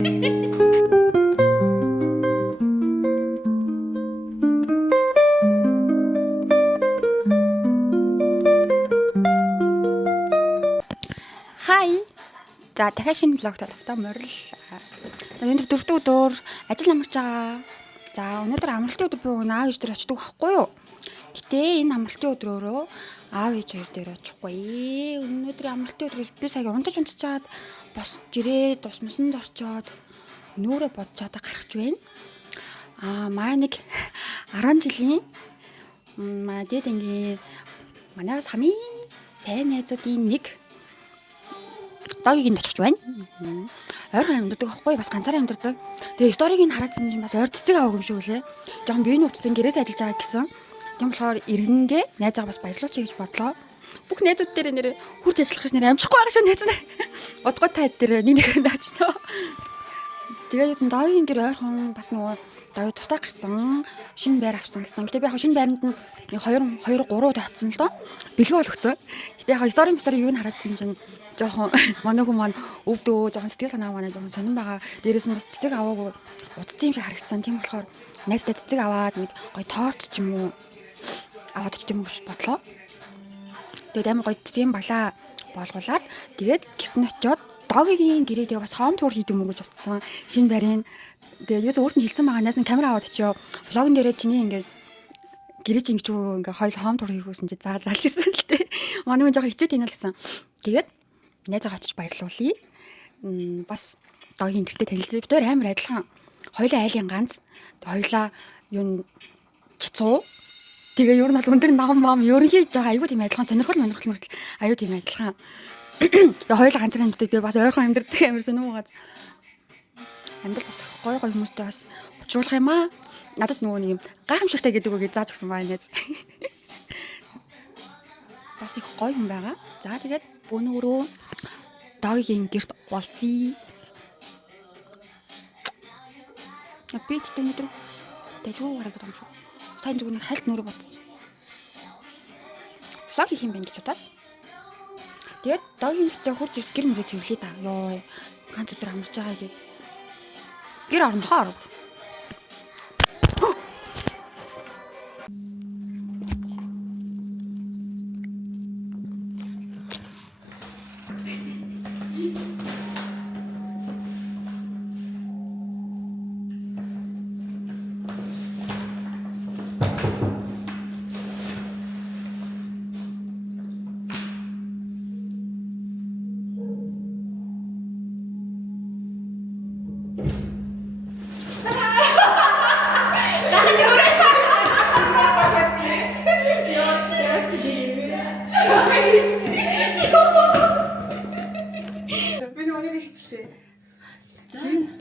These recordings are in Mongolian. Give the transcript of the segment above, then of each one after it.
Хай. За дахиад шинэ влогтой тавтаа морил. За өнөөдөр дөрөвдүгээр өдөр ажил амарч байгаа. За өнөөдөр амралтын өдөр би аав ээж дээр очдөг байхгүй юу? Гэтэ энэ амралтын өдрөөрөө аав ээж хоёр дээр очихгүй. Өнөөдөр амралтын өдрөөс би сая унтаж чаад босч ирээд ус мөсөнд орчоод нүүрээ бодож чадаа гарахч байна. Маа нэг 10 жилийн дээд ангийн манайс хамгийн сайн найзуудын нэг догийг нь очихж байна. Ойрхон амьдардаг байхгүй бас ганцаараа амьдардаг. Тэгээ сториг нь хараадсан чинь бас ойр цэцэг авах юм шиг үлээ. Жохон биеийн утсан гэрээс ажиллаж байгаа гэсэн. Тийм болохоор иргэнгээ найзаагаа бас баярлуулчих гэж бодлоо. Бүх найзууд дээр нэр хурц ажиллах гэж нэр амжихгүй байгаа шүү найз. Удгой тайд дээр нэг наачнаа. Тэгээ юусэн догийн гэр ойрхон бас нөгөө доо тустай гарсан шинэ байр авсан гэсэн. Гэтэ би яг шинэ байранд нь 2 3 удаа очсон л доо. Бэлэг болгоцсон. Гэтэ яг стори юуг нь хараадсан чинь жоохон манайгүй маань өвдөө жоохон сэтгэл санаа манай жоохон сонирн байгаа. Дээрээс нь бас цэцэг аваагүй удцсан юм шиг харагдсан. Тийм болохоор найзтай цэцэг аваад нэг гоё торт ч юм уу аваад ч юм уу гэж бодлоо. Тэгээд амар гоё цэцгийн балаа болгуулад тэгээд гэрт нь очиод догийн гэрээ тэгээ бас хоом тур хийдэм үү гэж бодсон. Шинэ барийн тэгээ юус өөрт нь хилцэн байгаа найз нь камера аваад очиё. Влогын дээрээ чиний ингээд гэрээ чинь гэж ингээ хоёул хоом тур хийхгүйсэн чи за гэсэн л дээ. Манай хүн жоохон хичээд ийна л гэсэн. Тэгээд найзаа очиж баярлуулъя. Бас догийн гэртээ танилцъя. Бид амар адилхан. Хоёулаа айлын ганц. Хоёулаа юу чицуу. Тэгээ ер нь бол өндөр нам ерөнхий жоо аюу тийм адилхан сонирхол мөртөл аюу тийм адилхан. Тэгээ хоёулаа ганцаар амьддаг. Тэгээ бас ойрхон амьддаг амар сонирм байгаа. Амьдрал бас гой хүмүүстэй бас уулзах юм аа. Надад нөгөө нэг юм гайхамшигтай гэдэг үгийг зааж өгсөн баа нээз. Бас их гоё юм байгаа. За тэгээд өнөөрөө догийн гэрт уулзъя. Би гэдэг өнөдөр дэжгүй гараад байгаа юм шүү. Сайн зүгээр нэг хальт нөрөө бодсон. Влог хийх юм байна гэж бодоод. Тэгээд догийн гэртээ хурж гэр мөрөө цэвэрлээ та. Йоо ганц өдөр амарч байгаа гээд. Гэр орондохоо оров.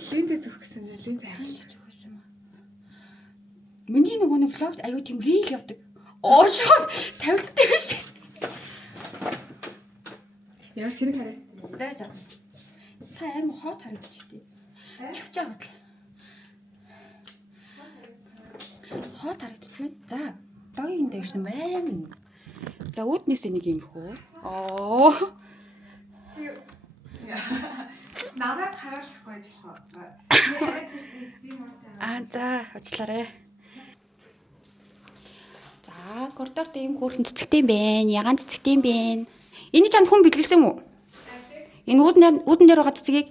Линзээ зөвх гэсэн чинь линзээ хайрлаж өгсөн юм. Миний нөгөө нэг влогт аюу тийм рил явдаг. Шууд 50-д биш. Яа сэрэг хараад. За. Та аим хот харагдчихтий. Чивч аваад л. Хот харагдчихвэн. За. Догийн дээрсэн байна. За үүднээс нэг юм хөө. Намайг харуулахгүй байж болох. За, уучлаарай. За, коридорт ийм хөөрхөн цэцэгтэй юм байна. Ягаан цэцэгтэй юм байна. Энийг чамд хүн бэлгэлсэн үү? Энэ үүдэн дээр байгаа цэцгийг?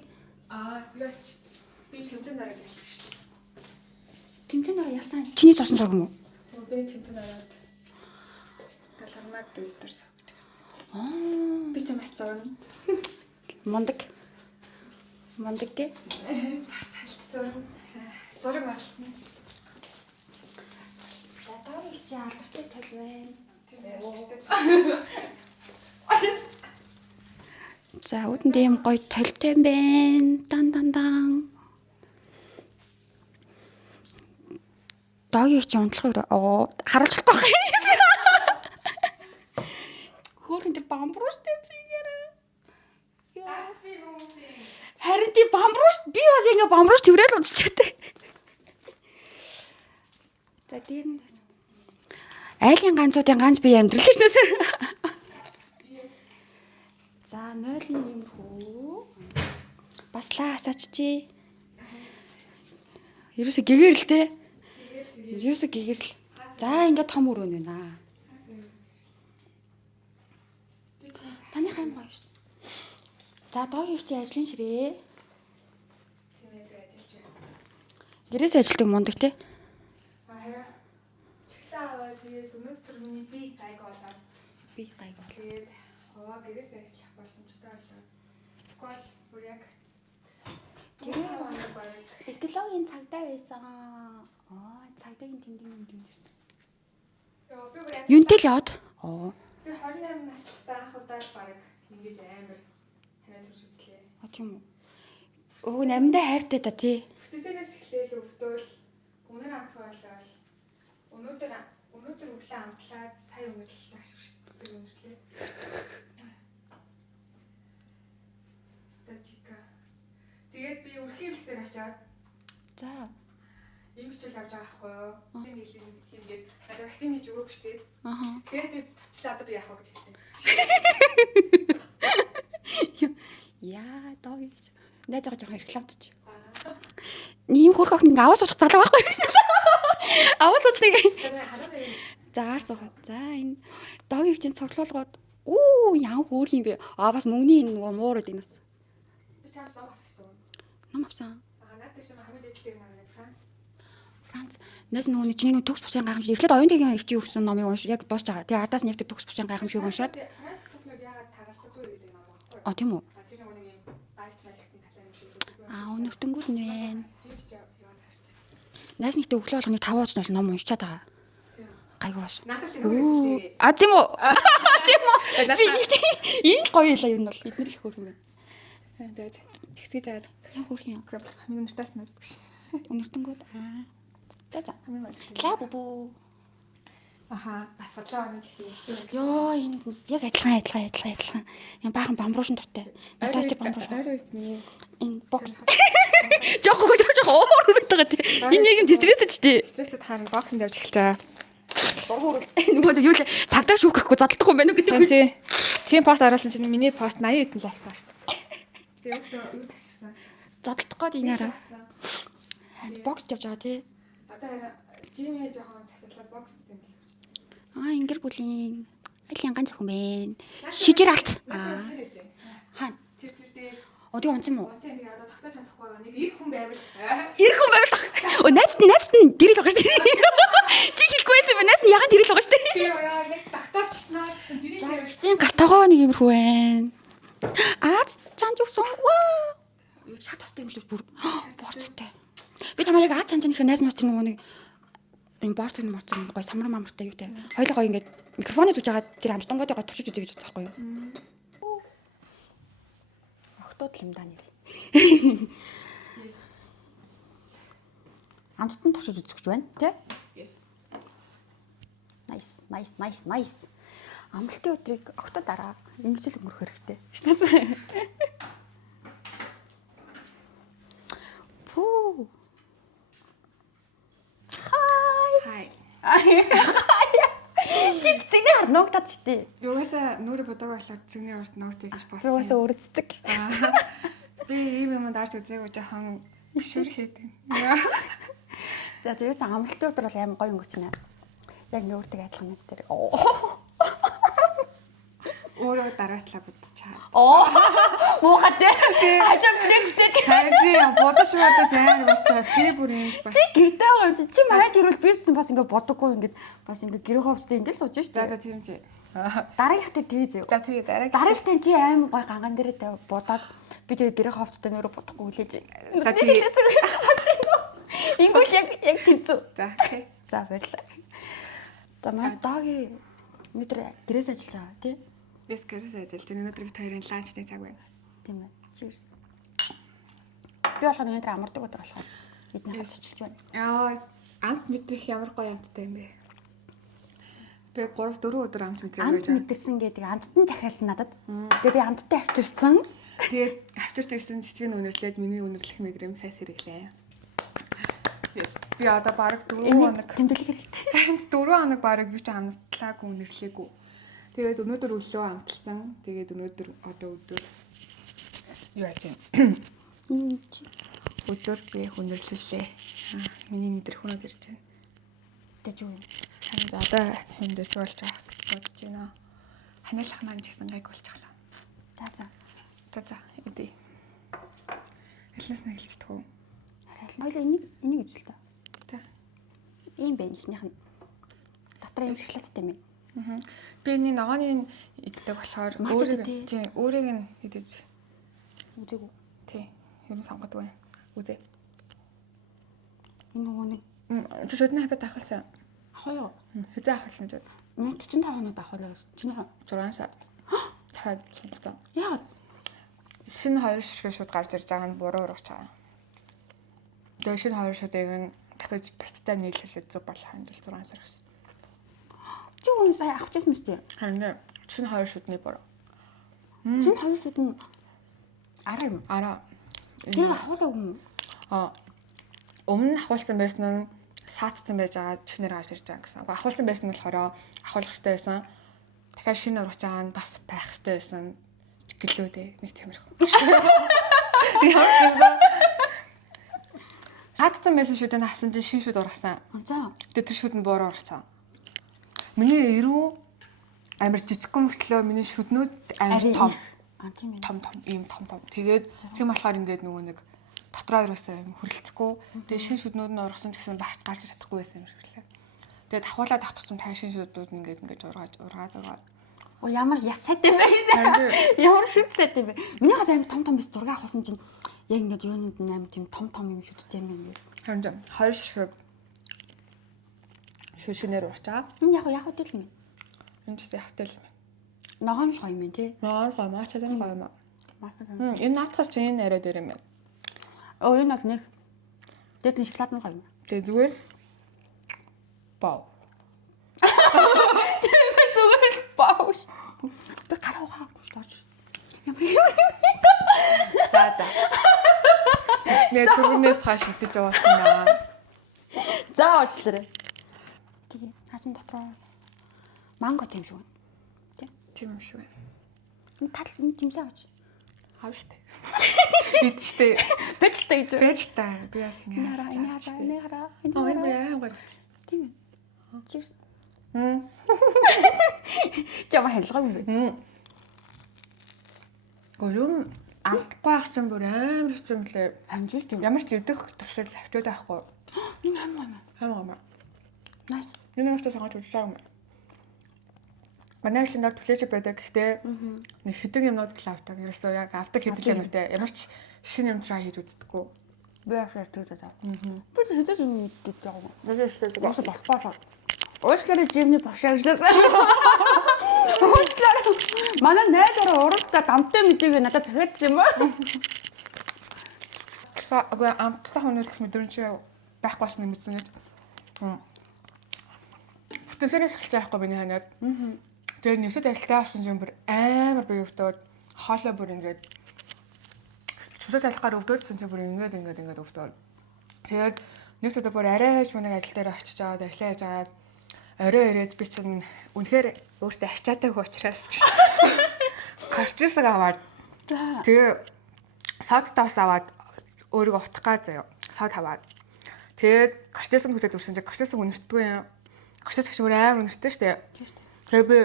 Яс. Би тэмцэн дараад хэлсэн шүү дээ. Тэмцэн дараа ялсан. Чиний сурсан зураг юм уу? Би тэмцэн дараад. Талармаад дүүлдэрсэн. Би ч маш зурна. Мондаг тий. Бас алт зураг. Зураг алт. За доор чи алдартай тал байна. За үүдэн дээр юм гоё толтой юм байна. Дан. Догийг чи унтлах харуулж болохгүй. Хөөрхөн тэр бамбрууштай зинээрээ. Харин тий бамбрууш би бас ингээ бамбрууш төврэл унтчихдаг. За дээр нь айлын ганцуудын ганц бие амьдрал гэж нөөсөн. За 0-1 юм хөө. Бас лаа асаач чи. Ерөөсө гэгэрл те. Ерөөсө гэгэрл. За ингээд том өрөө нэ наа. Таны хайм гоё шүү. За доогийн чи ажлын ширээ. Тийм ээ би ажиллаж байна. Гэрээс ажилтдаг мундаг те. Хараа. Чихлээ аваа тэгээд өнөөдөр миний би гайг болоод Би гайг бол. тэгээд овоо гэрээс ажиллах боломжтой болоо. Тэгвэл бүр яг Тэр маань бараг экологийн цагдаа байсан. Цагдаагийн тэмдэг юм шүү. ёо би бүр яг Юунтэй л яваад. би 28 настай анх удаа л бараг ингэж амар танаа төрж үзлээ. Тийм үү. Өө намдаа хайртай та тий. Бүтээсээс эхлээл өвдөл өнөр амтгүй болол өнөөдөр өглөө амтлаад сая өнөрлөж ашиг цэцэг өнөрлөө. Статика. Тэгээд би үрхийн хөвлөлтөөр очиод За. ийм хичээл авч байгаа байхгүй юу? Вакцины хийгээд надад вакцины хийж өгөөг штеп. Тэгээд би буцчлаа одоо би яах вэ гэж хэлсэн. Яа доогийн. Найзгаа жоохон рекламтч. Ийм хөрх охин ингээ аваа суучих залуу байхгүй юу? Аваа сууч нэг. Заар зугаа. За энэ доогийн чинь цоглуулгууд яан хөөх юм бэ? Бас мөнгөний энэ нөгөө муурууд энэс. Би чамд ном авсан шүү. Ном авсан. Надад тийш хамт дэдэлтэй нэг Франц. Нас нөгөө чиний төгс бусын гайхамшиг. Эхлээд оюутгийн ихчийн өгсөн номыг унш яг дуусч байгаа. Тэгээ ардаас нэг төгс бусын гайхамшиг уншаад. Франц төснөд яагаад тараалтгүй гэдэг ном байхгүй юу? Тийм үү? Тэр нэг юм байрт байлгтын талаар юм шиг. Өнөртөнгүүд нэ. Жимч яваад харж. Нас нэгтээ өглөө болгоны 5 ууч нь ном уншичаад байгаа. Гайгүй бас. Надад л хөрөг. Тийм үү? Тийм үү? Би энэ гоё ялаа юм бол эднэр их хөргөн байна. Тэгээд тэгсгийж аваад Яа хөрх юм. хамгийн нартаас нь гэж. Өнөртөнгүүд За. Хамгийн Ла бубу. Аха, бас бодлоо оноо гэсэн юм. Йоо энэ яг адилхан. Юм баахан бамбруушин дуртай. Надаас тийм бамбруушин. Ойр үсний. Энэ бокс. Жохоо уур үрдэг тий. Энэ нэг юм стресстэй ч тий. Стрессэд харин боксинд явж эхэлж байгаа. Нөгөө юу л цагдаа шүүхэхгүй задлах юм байна уу гэдэг юм. Тий. Тийм пост оруулсан чинь миний пост 80 хэдэн лайк таа шүү дээ. Тэгээд юу загчсан. Задлах гээд инаараа. Бокс явж байгаа тий. Одоо жимээ жоохон засаглаад бокс юм бэл. Ингэр бүлийн аль янган зөвхөн бэ. Шижир алт. Хаана? Тэр дээр Өдөө онцсон юм уу? онцын нэг одоо тогтоож чадахгүй байгаа нэг их хүн байвал. Ирэх хүн байл. Найз нь дэрэл байгаа шүү дээ. Чи хэлэхгүй байсан юм. Найз нь ягаан дэрэл байгаа шүү дээ. Тийм яа нэг тогтоочсноо гэсэн дэрэл байвал. Чин гатагаа нэг юмрхүү байна. Чанж өгсөн. Ваа. Юу шат тастай юм шиг бүр борцтой. Би чамаа яг чанжных найз нууц тэр нэг юм борцог гой самар мамартай юу те. Хоёлоо гой ингээд микрофоны зүж байгаа тэр амжтангуудыг гой туршиж үзье гэж бодсон байхгүй юу? Охтууд юм даа нэр. Амжтан туршиж үзэх гэж байна те. Yes. Nice. Амралтын өдрийг огтод дараа ингэж л өнгөрөх хэрэгтэй. Пүү. Хай. Чи цэний хар ногтаад штий. Юугасаа нүрэ бодог болохоор цэгний урд ногтой гэж Би бодсон. угаасаа өрөцдөг штий. Би ийм юм дарж үзээгүй жоохон бишүрхэд. За тэгээд амралтын өдөр бол амар гоё өнгөрч байна. Яг ингээ өөртөө адилхан нэс тэр. Өөрөө дараатлаа бодчихаа. Муухай дээ. Хажаа next дээ. Хайзээ бодож амар болчихоо. Би бүр юм бас. Чи гэрдээ байгаа юм чи майд ирвэл би бас ингээ бодоггүй ингээ бас ингээ гэрээ ховцтой ингээ л сууж штий. За тийм чи. Дараагийнхтай тэгээ зөө. За тэгээ Дараагийнхтай чи амар гоё ганган дээрээ тавь будаад би тэгээ гэрээ ховцтой нөрө бодохгүй хүлээж. За тэгээ Ингүүл яг тэнцүү. За тий. За баярлалаа. За манай доогийн өнөөдөр гэрээс ажиллаж байгаа тий. Яс гэрээс ажиллаж өнөөдөр бид хоёрын ланчны цаг байна. Тийм ээ. Cheers. Би болохоор өнөөдөр амардаг өдөр болохоор эдний хавц ажиллаж байна. Яа, амт мэдрэх ямар гоё амттай юм бэ? Би 3-4 өдөр амт мэдрэх Амт мэдэрсэн гэдэг амттан захиалсан надад. Тэгээ би амттай авчирсан. Тэгээд авчирч ирсэн цэцгийг өнөрлөөд миний өнөрлөх мэгрэм сайн сэрэглээ. Yes. Би одоо бараг 4 хоног тэмдэглэх хэрэгтэй. 4 хоног бараг юу ч амтлаагүй өнөрлөөгүй. Тэгээд өнөөдөр өглөө амталсан. Тэгээд өнөөдөр одоо өдөр юу яаж байна? өдөр би хүндрэллээ. Миний мэдрэх хүнүүд ирж байна. Тэгэж юу юм? Харин одоо хүндрэж болж байгаа бодож байна. Ханиалах маань ч гэсэн гайг болчихлоо. За эдээ. Алнаас нэг хэлчихдэг үү? Хоёлаа энийг үзэл та. За. Ийм байна ихнийх нь. Дотор юм шоколадтай юм. Би энэ ногооны иддэг болохоор өөрийг нь идэж үзээгүй. Тий. Ер нь сонгодгүй. Үзээ. Энэ нөгөө нэг шүдний хапад авахлаа. авах юу? Хэзээ авахлаа гэж. 45 хоноод авахлаа гэсэн. Чиний 6 сар. Дахиад сонгоцоо. Яагаад? Шинэ 2 шишгэ шууд гарч ирж байгаа нь буруу урагч байгаа. Тэгээ шинэ 2 шүдийг нь дахиж процесстай нийлүүлээд зүг болох юм бол 6 сар гэсэн. Чи юу сая авчихсан мэт юм? Харин шинэ 2 шүдний буруу. Шинэ 2 шүд нь араа юм. Араа. Тэр авахлаа юм. Өмнө нь ахуулсан байсан нь саатсан байж байгаа чихнэр гарч ирж байгаа гэсэн. Ахуулсан байсан нь болохоор ахуулах хэрэгтэй байсан. Дахиад шинэ урагч байгаа нь бас байх хэрэгтэй байсан. Гэлөө дээ. Нэг тиймэрхүү. Саатсан байсан шүдэн авсан чинь шинэ шүд ургасан. За. Тэгээ тэр шүд нь буруу ургацсан. Миний эрүү амар жижигхэн мөртлөө миний шүднүүд амар том. Тийм ээ. Том ийм том. Тэгээд тийм болохоор ингээд нөгөө нэг дотроо ерөөсөө юм хөрөлцөхгүй. Тэгээ шинэ шүднүүд нь ургасан гэсэн багт гарч чадахгүй байсан юм шиг лээ. Тэгээд ахуулаад авчихсан тай шинэ шүднүүд ингээд ургаад. Оо ямар ясаад юм бэ? Ямар шүд сайд юм бэ? Минийхээс амар том биш зураг авахсан чинь яг ингээд юунууд нь амар тийм том юм шүдтэй юм ингээд. Харин 2 шишг шүшнээр урчаа. Энэ яг үтэл юм. Энэ ч яхтэл юм. Ногоон л гоё юм тий. Ногоон гоё маачаад гоё юм. Энэ наатахс чи энэ арай дээр юм байна. Энэ бол нэг дэдэн шоколад нь гоё юм. Тэгээ зүгээр бау. Тэгээ зүгээр бау. Би гараа ухаагүй шооч. За. Тэсний зүрхнээс хаш идэж явуулсан аа. За уучлаарай. Тэгээ хаасан дотроо манго тийм шүү. Тийм юм шиг байна. Энэ тал энэ жимсээ авч. Хав штэ. Бид штэ. Бэжтэй гэж. Бэжтэй. Би бас ингэ. Энэ хараа. Энэ гоё. Тийм ээ. Cheers. Чамаа хэлгаагүй юм бэ? Гөрөм амтгүй ахсан бүр амар хэцүү юм лээ. Хамжилт юм. Ямар ч идэх туршил авчууд байхгүй. Энэ хамаа. Nice. Энэ нь ч сонгож үзэж байгаа юм. Манай хэлээр түлээж байдаг. Гэхдээ нэг хэдэг юмнууд л авдаг. Ерөөсөө яг авдаг хэдэг юмтай ямар ч шинэ юм тра хийж үздэггүй. Би яшаа төгөөд. Би хэдэг юм идэж байгаа юм. Би хэлдэг. Бас босбосоо. Уучлаарай жимний бошаагчлаа. Уучлаарай. Манай найзаараа уралдаа дамтай мэдээгээ надад захиадсан юм аа. Ага амттай хүнэрх мэдрэмж байхгүй бас нэг мэдсэн гэж. Бүтэнсээс эхэлж байхгүй биний ханаад. Тэгээд нэвсэд ажилтаа авсан юм бүр амар бие өвдөд хоолой бүр ингээд шүлээс алхахаар өвдөөдсөн чинь бүр ингээд өвдөд. Тэгээд нэвсэд бүр арай хэж манай ажил дээр очиж аваад ажиллаа хийж аваад орой ирээд би чинь үнэхээр өөртөө арчаатай учраас кортизог аваад тэгээ сод тавс аваад өөрийгөө утгах гаа заяа. Сод аваад тэгээд кортизог хүлээд үрсэн чинь кортизог үнэртгүй юм. Кортизог ч амар үнэртэй шүү дээ. Тэгээ би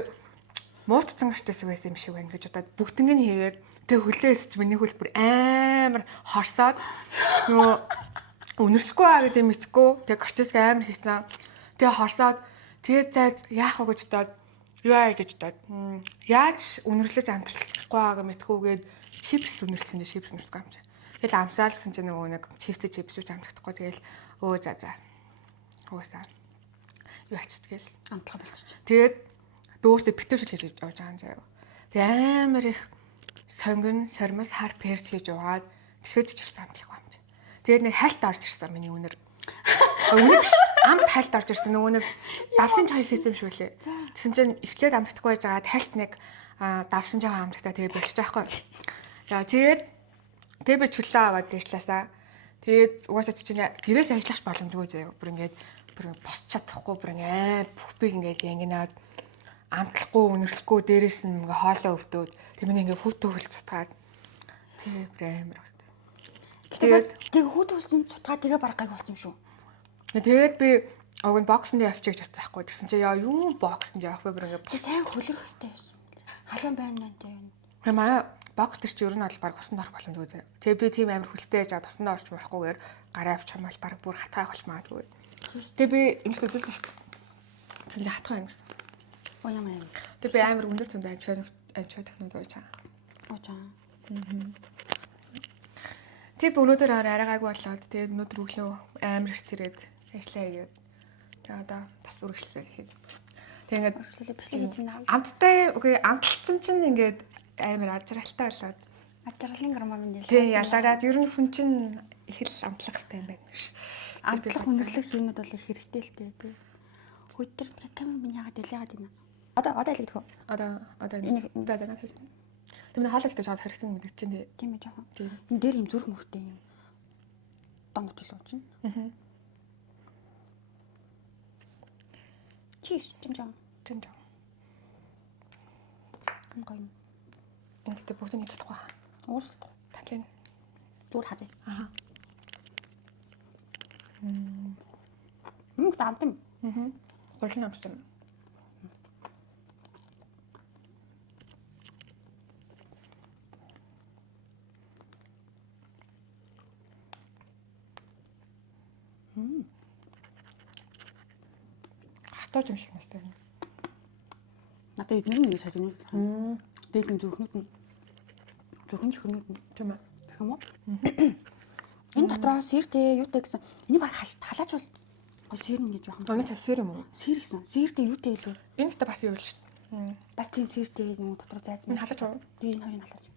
муутцсан кортизог байсан юм шиг байна гэж удаад бүгднийг нь хийгээд тэгээ хүлээс чи миний хөл бүр амар хорсоод нөгөө үнэрлэхгүй аа гэдэг мэдхгүй тэгээ кортизог амар хийцэн. Тэгээ хорсоод тэгээд зайд яах вэ гэж удаад юу аа гэж удаад яаж үнэрлэж амтлахгүй байгааг мэдхгүйгээд чипс үнэрлсэн чинь чипс үнэрлэхгүй юм чи. Тэгэл амсаал гэсэн чинь нөгөө нэг чипс чипс амтлахгүй тэгэл за. Уусаа. Юу ач тэгэл амтлах болчих. Тэгээд би өөртөө битүүшл хийж явж байгаа юм заяа. Тэг амар их сонгон сормос хар перц хийж яваад тэгэхэд ч бас амтлахгүй юм чи. Тэгээд нэг хальт орж ирсэн миний үнэр. Үнэ биш. Амт хальт орж ирсэн нөгөө нэг давсан чай хийсэн юм шиг лээ. Тэгсэн чинь эхлээд амтдаггүй байж байгаа тайлт нэг давсан чай амтдагтаа тэгээд болчих жоохгүй. За тэгээд би чөлөө аваад дээшлаасаа. Тэгээд угаасаа чинь гэрээс ажиллах боломжгүй заяа. Бүр ингээд босч чадахгүй бүр ингээд бүх бийг ингээд янгинаад амтлахгүй үнэрлэхгүй дээрээс нь ингээ хоолоо өвдөөд тэг миний ингээ хүүтөө хөл цутгаад тэг амар бастай. тэгээ хүүдүүлсэн цутгаа тэгээ барах гайг болсон юм шүү. Тэгээд би уг нь боксонд явчих гэж бодсон байхгүй. Тэгсэн чи яа юу боксонд явах вэ бүр ингээд сайн хөлрөх хэрэгтэй байсан. Халуун байна нэ. Ямаа бокс төр чи ер нь бол баг усанд орох боломжгүй зэ. Тэгээ би тийм амар хөлтэй яж тусанд орч болохгүйгээр гараа авч хамаал баг бүр хатгаах болж магадгүй. Тэгээ би эмчилгээ үзүүлсэн шүү дээ. Тэгсэн чи хатгаа юм гэсэн. Оо ямар юм. Тэгээ би амар өндөр түнд анчаа технологи ууж байгаа. Ууж байгаа. Тэг өнөөдөр арайгаагүй болоод тэгээд өнөөдөр өглөө амар хэрцэрээд ажиллаа хийгээд тэгээд одоо бас үргэлжлүүлээ хийх. Тэг ингээд бичлэг хийж байна. амттай үгүй амталцсан чинь ингээд амар ажралтай болоод ажралын гормон нэл. Тэг ялаараад ер нь хүн чинь их л амтлах хэрэгтэй юм байна. Амтлах үнэрлэх юмуд бол их хэрэгтэй л дээ тий. Өдөр камер минь яагаад дэлээгаад байна. Одоо ялагдах уу? Одоо энэ даа хийж. Тэгмээ хаалт гэж хаад хэрэгсэн мэддэг чинь тий. Тийм ээ жоохон. Энэ дээр юм зүрх мөртэй юм. Донгот л ууч. Чиш жинжаа. Гой. Энэтэй бүгд нэг чадахгүй. Уусахгүй. Татлын. Зүгээр хазаа. Аха. Таантам. Горлон амсан. Хатаач юм шиг байна. Надад эдгээр нэг шалгын. Дээлэн зүрхнүүд нь. Зүрхэн чихрнүүд нь. Тийм ээ. Гэх юм уу? Энэ дотроос сэртэй юутай гэсэн. Энийг баг халаач бол сэр нь гэж яхан. Өнөө сэр юм уу? Сэр гэсэн. Сэртэй юутай хэлээ. Энэ ихтэй бас юу л шүү дээ. Бас тийм сэртэй юм дотор зайз. Энэ халаач уу? Тийм энэ хоёрыг халаач.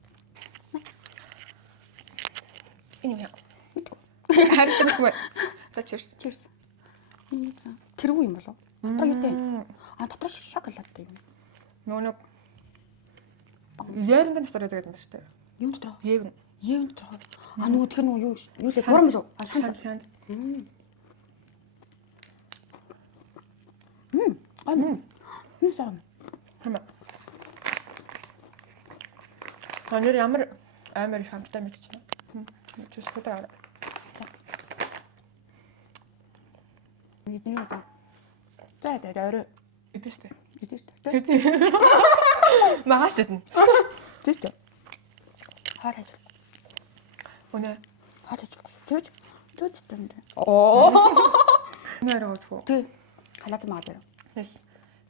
Энэ яа. Харин за cheers. Энэ зэн. Тэргүй юм болов? Дотор юутай? Дотор шоколад юм. Нөө яаран дээр сараад байгаа юм шүү дээ. Юм дотор. Евн дотор. Нөгөө тэр нөгөө юу лээ гурам лөө. Шанд. Юу сарам. Хама. Танер ямар амар хамттай мэдчихэв. Чус хөтөр. Бидний одоо. За орой Идэстэй. Магаш тийм. Тэстэй. Хаад ажил. Өнөө хаад ажил. Төөч танд. Нэрээ өчгөө. Тий. Халаад маа дээр. Yes.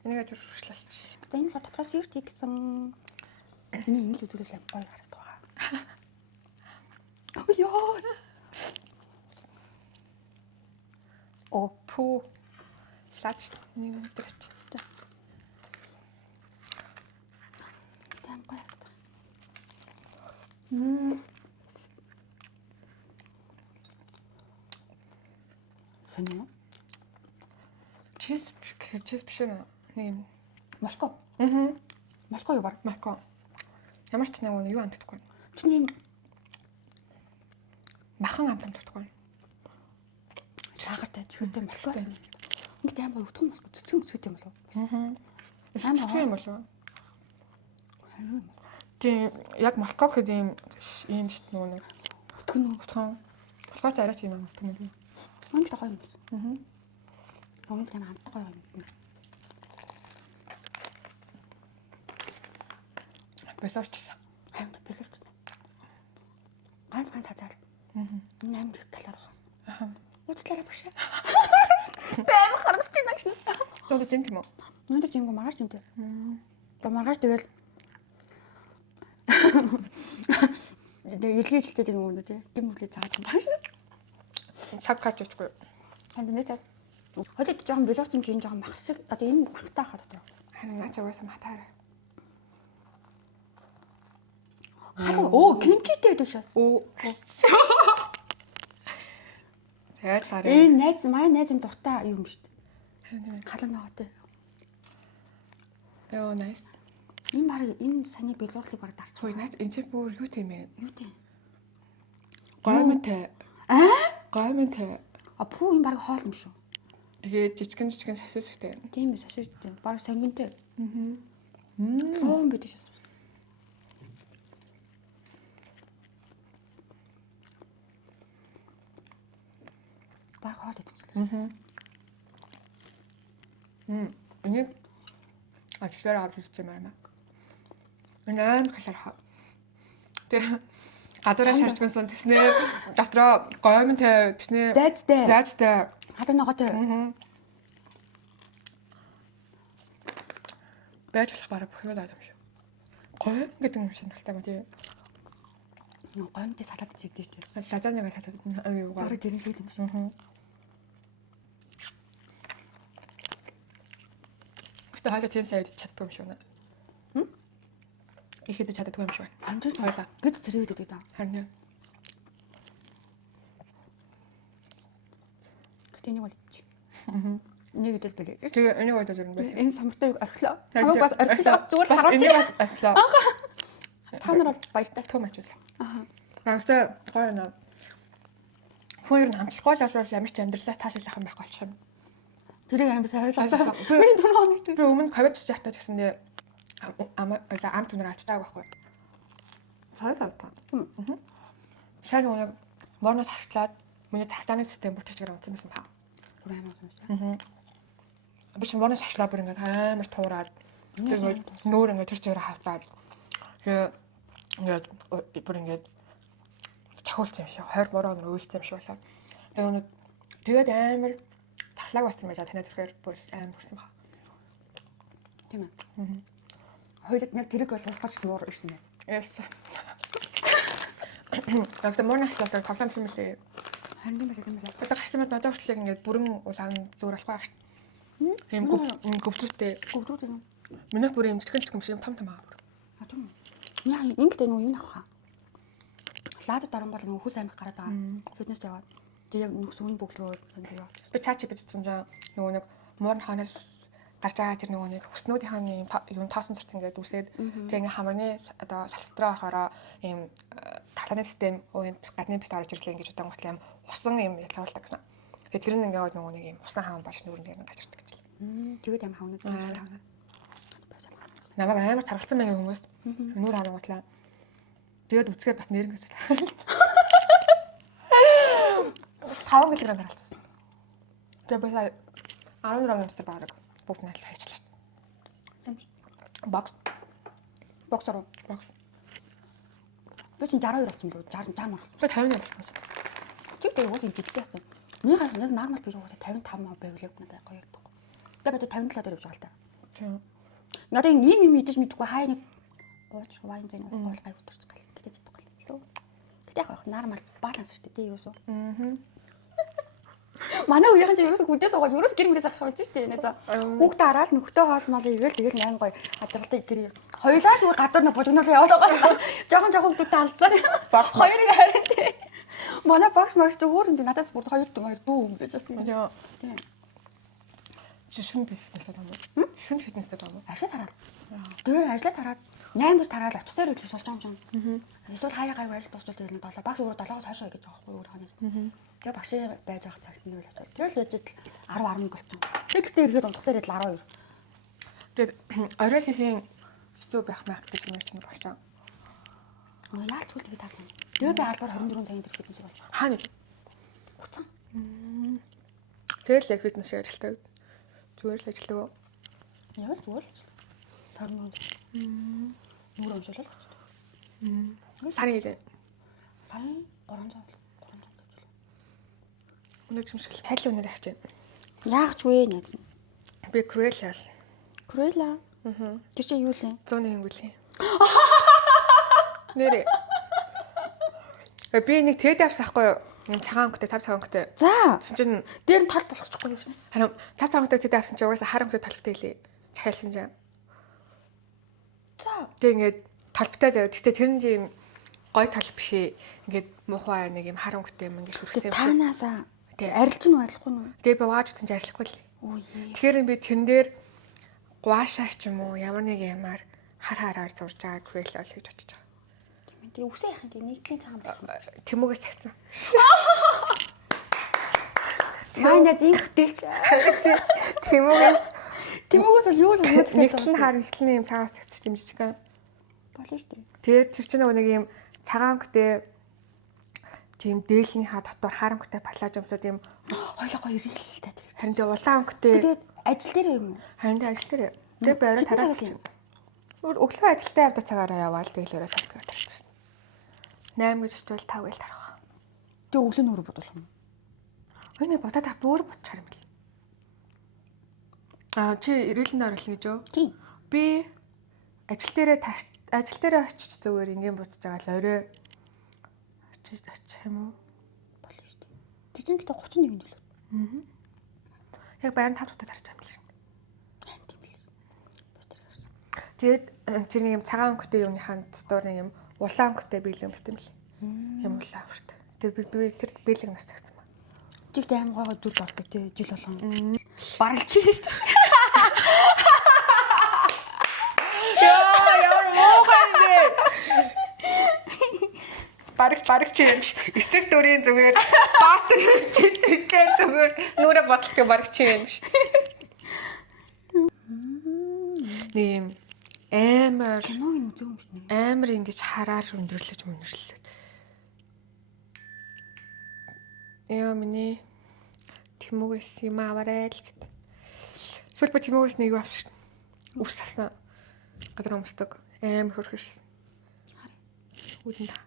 Энийг журшлаач. За энэ л дотроос ирт хийсэн. Энийг ингэж үзүүлэл гоё хараад байгаа. Яа. Опо. Лач нэг өдрч. Тэм гоё. Сонио. Чиз биш нэ. Нэг Москва. Москва юу баг? Москва. Ямар ч нэг юу амтдаггүй. Чиний махан амтдаггүй. Чаагартай чөлтэй Москва. Ингээд амар өтгөн Москва цэцэн юм болов. Амар юм болов. Тийм яг Москва гэхэд ийм шүү дээ нэг өтгөн. Болохоор ч арайч юм өтгөн юм. Ингээд гоё юм. Монгол юм хамт гоё юм. Белорч. Хамт белорч. Ганц цацаал. Энэ амар их калори байна. Уучлаарай багш. Бээр харамсч байна гэж нэстэ. Зодож юм юм уу? Өнөөдөр жимгөө маргааш юм дээр. За маргааш тэгэл илгээжилтэй тийм юм уу тий. Гим хүлээ цаагаад юм байна. Цаг кач очгүй. Ханд нэ цаа. Хөлөд жоохон белорч юм чинь жоохон мах шиг. Одоо энэ махтай хаад тоо. Харин наач угаасаа матаарай. Халуу кимчитэй байдаг шээс. Тэгээд хараа. Манай найзын дуртай юм шүү дээ. Харин халуун ногоотой. Йоо nice. Энэ саний белуурлыг баг дарч. Хөөе наад энэ чинь бүр юу тийм ээ? Юу тийм? Гоймонтэй. Гоймонтэй. Пүү энэ баг хоол юм шүү. Тэгээд жижигэн сасистэй. Тийм ээ сасистэй. Баг сонгонтэй. Лоон байдаг шээс. баг хоол идчихлээ. Энийг ажлаар авч ирсэн юм байна. Энэ аим халахаа. Тэгээ гадараа шаарчгэнсэн тэснээ дотроо гомонтэй тэснээ зайцтай хадаа ногоотой. Байж болох бараг бүх юм даа юм шүү. Гомон гэдэг юм шиг нэлтэй ба тий. Гомонтой салаад чигдээ тий. Лазаньяга салаад аюугаа. Бараг тэрэн шиг юм шиг. Гэтэ хаач тийм сайд чаддгүй юм шиг байна. Ихэд чаддгүй юм шиг байна. Амжиж тойлоо. Гэт зэрэг гэдэг даа. Харин Гэтэ энийг бол идчих. Энийг идэл бэлээ. тэгээ энийг одоо зэрэг байх. Энэ самбартай орхилоо. Чамайг бас орхилоо. Зүгээр харуулж энийг бас архилаа. та нар бол баяртай. Том ачвал. Аа. Гэхдээ гоё наа. Хөөөр намтлахгүй л ашуул ямар ч амьдралаас таашаалах юм байхгүй болчих юм. Тэрийг амар сайн Сайн. ойлголоо. Миний 4 хоног Би өмнө ковид яхтаа гэсэндээ ам түнэр алчтааг байхгүй. Сайн. Шал өнөг морноос хавтлаад миний тагтааны систем бүртгэж гарсан байсан ба. Бүр амар сонсоо. Би ч морноос хавтлаа бүр ингээд амар туураад тэгээд нүүр ингээд тэр чигээр хавтлаад тэгээд ингээд бүр ингээд чахуулсан юм шиг 23 өнөр өөлцсөн юм шиг болоо. Тэгээд өнөг тэгээд амар тахлаг болсон байж танаа тэрхээр бүр амар хүрсэн ба. Тийм ээ. Хойлод яг тэрэг бол болохоч нуур ирсэн байна. Yes. Яг морноос хавтлаа тоглоом юм лээ. Харин тийм байх. Одоо гарсан мэт надад хүртэл ингээд бүрэн улаан зөөр болох байх шүү. Ийм гөвдрүүтэй. Гөвдрүүд юм. Минийх бүр юм жижиг юм шиг том аа бүр. А тийм үү. Яа ингэдэй нөгөө юу нах хаа. Лазер даран бол нөгөө хүс амих гараад байгаа. Фитнес яваад. Тэг яг нүкс үн бүглөө юм яа. Би чаачи бичсэн жаа нөгөө нэг муурн хаанаас гарч байгаа тэр нөгөө нэг хүснүүдийн юм тоосон царц ингээд үсээд тэг ингээ хамарны одоо салстраа орохороо ийм тагланы систем өөнд гадны бит орж ирлээ ингэж удаан готлоо юм усан юм ялгуулдаг гэсэн. Тэгээ тэр нь ингээ нөгөө нэг юм усан хаан болж нүрэн дээр гарч ирдэг гэж л. Тэгээд амар хавнаад байна. Намайг амар таргалцсан байгаа хүмүүс нүр хаан готлоо. Тэгээд үцгээд бас нэрнгэс. 5 кг таргалцсан. Тэгээд би 14 дотор баг бүх нь хайчлаа. Бокс. Боксор. Би чинь 62 болсон боо 60 мар. Би 58 болсон. Чи тэгээ уус идчихтэй байсан. Миний хаас яг нормал биш уусаа 55 байвал яг надад гоё яддаг. Тэгээд 57 дээр явж байгаа л та. Тийм. Надад ийм юм идэж мэдгүй хай нэг ууч вайн зэн уул гай өтөрч гал гэдэг чадахгүй л. Тэгтээ яг нормал баланс шүү дээ ерөөсөө. Манай үеийн чинь ерөөсөө хүдээс угаад ерөөс гэр мөрөөс авах байсан шүү дээ. За хүүхдээ хараад нөхтөө хоолмол игээл тэгэл 8 гоё адралтай гэр. Хоёлаа зүгээр гадар нь бужигнол яваад байгаа. Жохон хүүхдүүдтэй алцсан. Бокс Хоёрыг харин тий. Манай бокс маш зөвхөн надаас бүр хоёр дүү юм биш үү? Тийм. Шүн фитнес гэдэг юм. Шүн фитнес гэдэг юм. Ажил тараад. Тэгээ ажил тараад 8 бэр тараад очихсаар ирлээ болж байгаа юм чинь. Эсвэл хаяа гайг ажил дуусвал тэгээд 7 багш өөрөө 7-оос хойш гэж байгаа байхгүй өөр хоног. Тэгээ багш байж байгаа цагт нь үйл очив. Тэгэл ажил 10 болчихсон. Тэгэхдээ ирэхэд унтахсаар идэл 12. Тэгээд орой хийхин хэцүү байх маяг гэж юм чинь багш. Яалч үл тэгээд тавьсан. Тэгээ би албаар 24 цагийн дээр фитнес болж. Хаана? Буцсан. Тэгэл яг фитнес ажилтдаг. Зүгээр л ажиллав. Яг зүгээр л. 24. Нүүр амжуулаад. Сарын хэлээ. Сарын 300 гэж. Өнөөдөр юм шиг хайлт өнөр яах чинь. Яах ч вэ найз нь. Би Cruella яал. Cruella. Тэр чинь юу лээ? 101 өнгөлийн. Нэрээ. Би нэг тэгэд авсахгүй юу? Нэг цагаан өнгөтэй, цав цагаан өнгөтэй. За. Тэгсэн чинь дээр нь тол болохгүй юм шнэс. харин цав цагаан өнгөтэй тэгэд авсан чинь угаасаа хар өнгөтэй толбтой хэлээ. Захиалсан чинь. За. Тэг ингээд толбтой заяа. Гэтэ тэр нь тийм гой толб биш ээ. Ингээд муухай нэг юм хар өнгөтэй юм ингээд хүрхсэн юм. Цаанаасаа арилж нь арилахгүй нь. Тэгээ би угааж утсан чинь арилахгүй л. Өө. Тэгэхээр би тэрэн дээр гуашаа ч юм уу ямар нэг ямаар хараар зурж байгаа Cruella л гэж бодож байгаа. Тэгээ үсээ яхан тийм нийтлийн цагаан байх. Тэмүүгээс цагсан. Майна зинхтэлч. Тэмүүгээс л юу л нэгтлэн хар нэгтлэн юм цагаас цагсч юм жижигхэн. болно шүү дээ. Тэгээд тэр чинь нэг юм цагаан өнгөтэй тийм дээлнийхаа дотор хар өнгөтэй палаж юмсаа тийм Хоёлоо ирэл та тэр. Харин тэгээ улаан өнгөтэй. Тэгээд ажил дээр юм уу? Харин тэгээ ажил дээр. Тэгээ би орой тараад. Өглөө ажилдаа явдаг цагаараа яваал тэгэлээрээ тавтгаар тарчихсан. 8 гэж чивэл 5 гээл тарах. Тэгээ өглөө нүүр бодвол юм. Хөөе бодоод тав өөр бодчихар юм бэл. Чи эрүүлэн оруулах гэж юу? Тийм. Би ажил дээрээ очиж зүгээр ингийн бодож байгаа л орой очих юм уу? Болно шүү дээ. Тэжин гэдэг 31 л. Яг баян 5 дахь тарч байгаа юм л. Тийм бил. Тэгээд чи нэг юм цагаан өнгөтэй юуныхаа дотор нэг юм улаан өнгөтэй бэлэн бит юм л. Юм улаан урт. Тэгээд би тэр бэлэг нас цагсан ба. Жигтэй аймгаагаа зүрд ордог тий жил болгоно. Баралж чинь шүү дээ. Яа муухай нэ. Бараг чи юм ш. Эсрэг дүрийн зүгээр баатар чичээ зүгээр нүрэ бодлоо бараг чи юм ш. Нэм амар Киногийн үзөө юм шнэ. амар ингэж хараар өндөрлөж мөнөрлөө. Яа миний Тэмүгээс юм аваарай л гэд. Эсвэл би Тэмүгээс нэг юу авсан. Үс авсан. Гадар өмсдөг. Амар хөрхөшсөн. Үдэн та.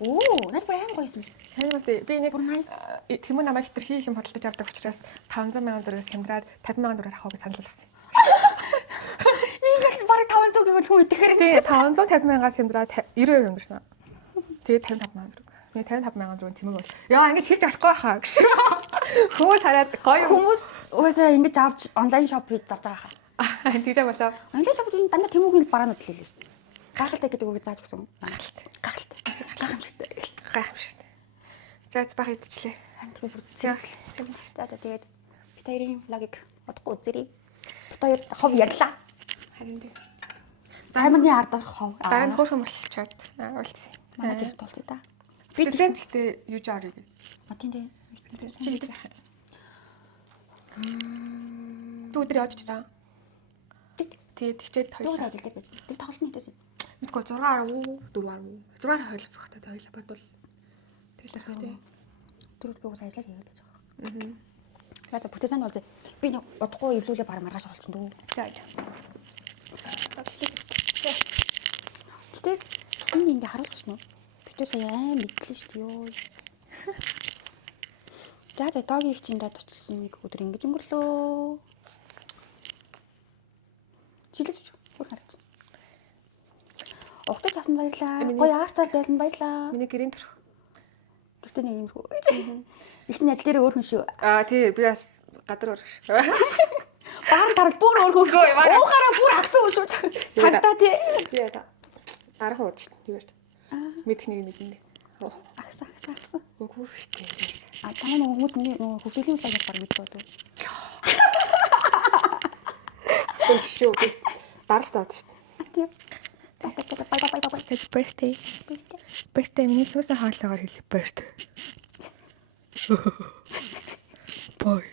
Оо, над баян гоёсэн. Танаас би нэг Бүр nice. Тэмүг намайг хэтэрхий юм бодлож авдаг учраас 500,000 төгрөгөөс хямдраад 50,000 төгрөг авахыг санал болгосон. Ингээд бараг 500 гэвэл хүн итгэхээр Тэгээ 550,000-аас хямдраад 90% өнгөрсөн. Тэгээ 55,000 төгрөг. Би 55,000 төгрөг Тэмүг бол. Яа ингэж хийж авахгүй хаа гэсэн. Хүмүүс хараад гоё хүмүүс угаасаа ингэж авч онлайн шоп хийж зарж байгаа хаа. тийж болоо. Онлайн шопд дандаа Тэмүгийн бараанууд л хэлээ шүү дээ. Гахалтай гэдэг үгийг зааж өгсөн. Гахалтай. Гайхамшигтай. За бах идчихлээ. Тэмүг бүр зэрэгслээ. За тэгээд бит хоёрын лагийг удахгүй үзэрий. Бит хоёр хов ярьлаа. Харин тийм. Аймагны ард орох хов. Дараа нь хөөрхөн болчиход уулзъя. Манай гэрт толцоо та. Би тэгтээ гэхдээ юу жаарыг. Тийм тийм. Чи хэд сайхан. Дүү өдөр явж чаа. Тэгээд тэгчээд Юу хоёлаа. ажилладаг байж. Тэр тоглолтны дэс. Мэдгүй 6-10 4-10 хойлоцох хэрэгтэй хоёлаа бодвол. Тэгэл хэрэгтэй. Түрүүл би уус ажиллаад хийгээд байж байгаа. За бүтээсэн бол би нэг удахгүй эвлүүлээ бараа маргааш олчихсон дүү. За. Гэтэ энэ ингээ харуулж нь. Битүү сая мэдлээ шүү дээ ёо. За догийн их чинь дад очсон нэг өдөр ингэж өнгөрлөө. Чилээч бүр харагдсан. Огтож авсан баярлаа. Гоё аарцаар дайлсан баярлаа. Миний гэрийн төрх. Гэтэ нэг юм шүү. Их чинь ажил дээр өөр хүн шүү. Тий би бас гадар өөр. Баар тарал бүр өөр хүн шүү. Уухаараа бүр агсан хүн шүү. Тантаа тий. Яа та. Дарах ууд шүү. Юу вэ? Мэдх нэг нэгэндээ. Агсан. Үгүй шүү дээ. Таны нөгөө хүмүүс нөгөө хөгжлийн талаас баг мэддэг болов. Тэр шүү. Дарах таад шүү. Тий. Бай. Happy birthday. Birthday миний сүүсэн хаалгаар хэлээ birthday. Бай.